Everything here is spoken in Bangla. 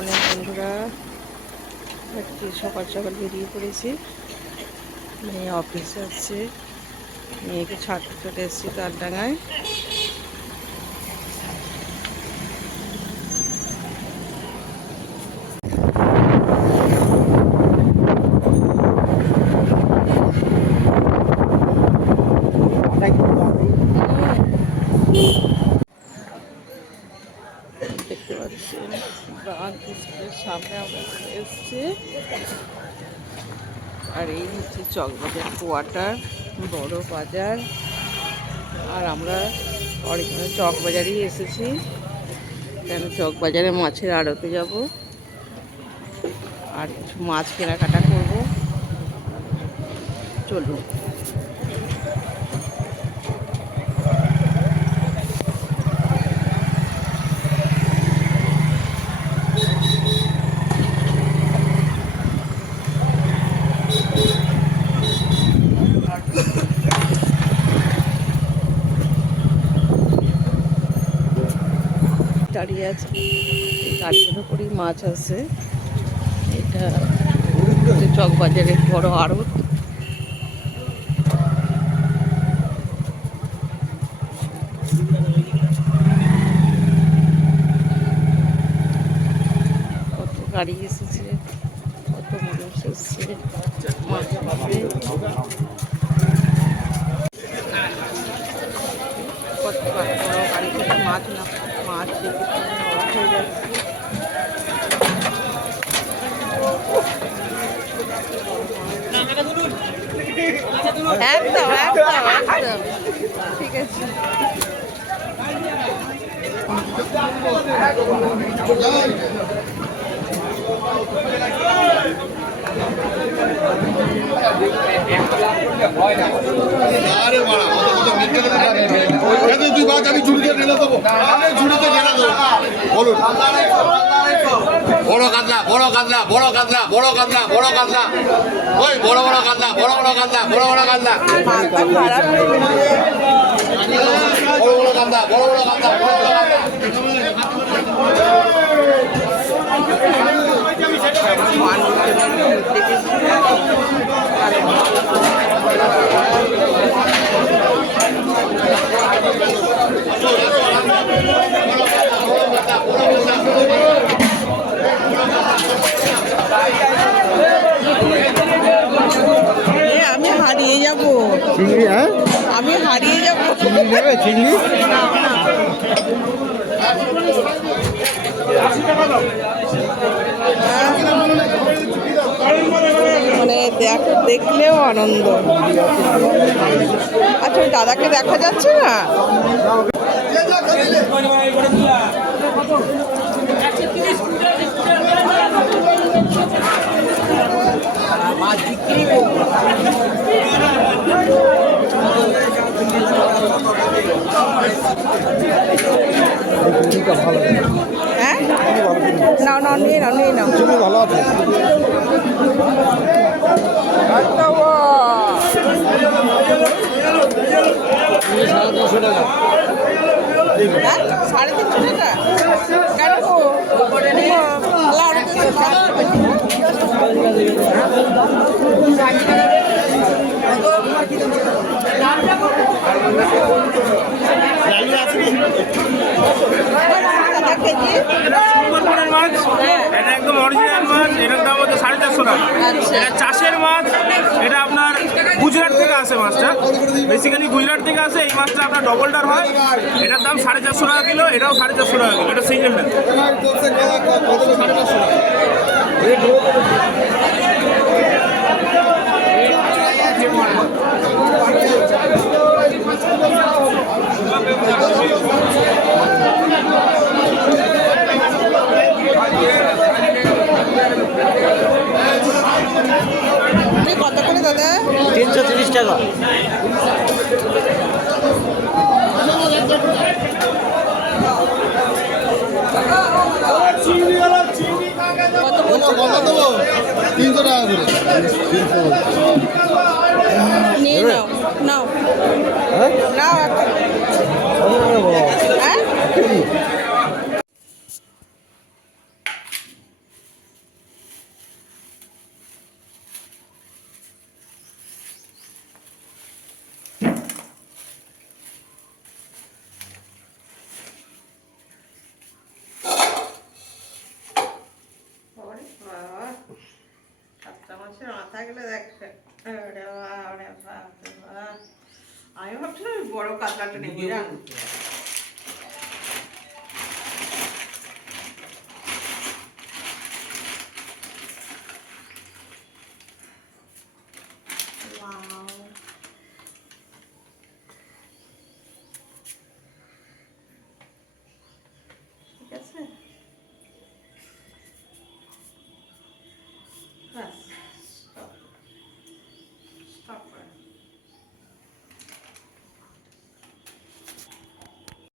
মর্নিং বন্ধুরা আজকে সকাল সকাল বেরিয়ে পড়েছি। মেয়ে অফিসে আছে। মেয়েকে ছাড়তে চলে এসেছি তারডাঙ্গায় দেখতে পাচ্ছেন সামনে আমরা এসেছি। আর এই হচ্ছে চকবাজার কোয়ার্টার, বড় বাজার। আর আমরা অরিজিনাল চকবাজারেই এসেছি। কেন চকবাজারে মাছের আড়তে যাব। আর কিছু মাছ কেনাকাটা করব। চলুন। দাঁড়িয়ে আছে গাড়ির উপরেই মাছ আছে। এটা চকবাজারের বড় আড়ত। গাড়ি এসেছে কত মানুষ এসেছে মাছ কিনতে। কত বড় বড় গাড়ি থেকে মাছ না মাছ দেখে তো আমি অবাক হয়ে যাচ্ছি একদম একদম একদম। আমি ঝুড়িতে ঢেলে দেবো। ঝুড়িতে ঢেলে বলুন। বড় কাতলা বড় কাতলা বড় কাতলা বড় কাতলা বড় কাতলা ওই বড় বড় কাতলা বড় বড় কাতলা বড় বড় কাতলা মাথা খারাপ হয়ে গেছে বড় বড় কাতলা বড় বড় কাতলা বড় বড় কাতলা মানুষজন দেখে এ, আমি হারিয়ে যাব চিংড়ি হ্যাঁ? আমি হারিয়ে যাব। চিংড়ি নেবে চিংড়ি? মানে দেখ দেখলেও আনন্দ। আচ্ছা ওই দাদাকে দেখা যাচ্ছে না? মাছ বিক্রি করব চিংড়িটা ভালো হ্যাঁ? নাও নাও নিয়ে নাও নিয়ে নাও। চিংড়ি ভালো আছে? হ্যাঁ? সাড়ে তিনশো টাকা? কেন কিছু চারশো টাকা কেজি সুন্দরবনের মাছ এটা একদম অরিজিনাল মাছ এটার দাম হচ্ছে সাড়ে চারশো টাকা। আচ্ছা। এটা চাষের মাছ এটা আপনার গুজরাট থেকে আসে মাছটা। বেসিক্যালি গুজরাট থেকে আসে এই মাছটা আপনার ডবলটার হয়। এটার দাম সাড়ে চারশো টাকা কিলো এটাও সাড়ে চারশো টাকা কিলো এটা সিঙ্গেলটা তিনশো তিরিশ টাকা। তিনশো টাকা করে নিয়ে নাও নাও। হ্যাঁ? নাও একটা। হ্যাঁ কাতলাগুলো দেখ ওরে বা ওরে ওরে আমি ভাবছিলাম বড় কাতলাটা নেই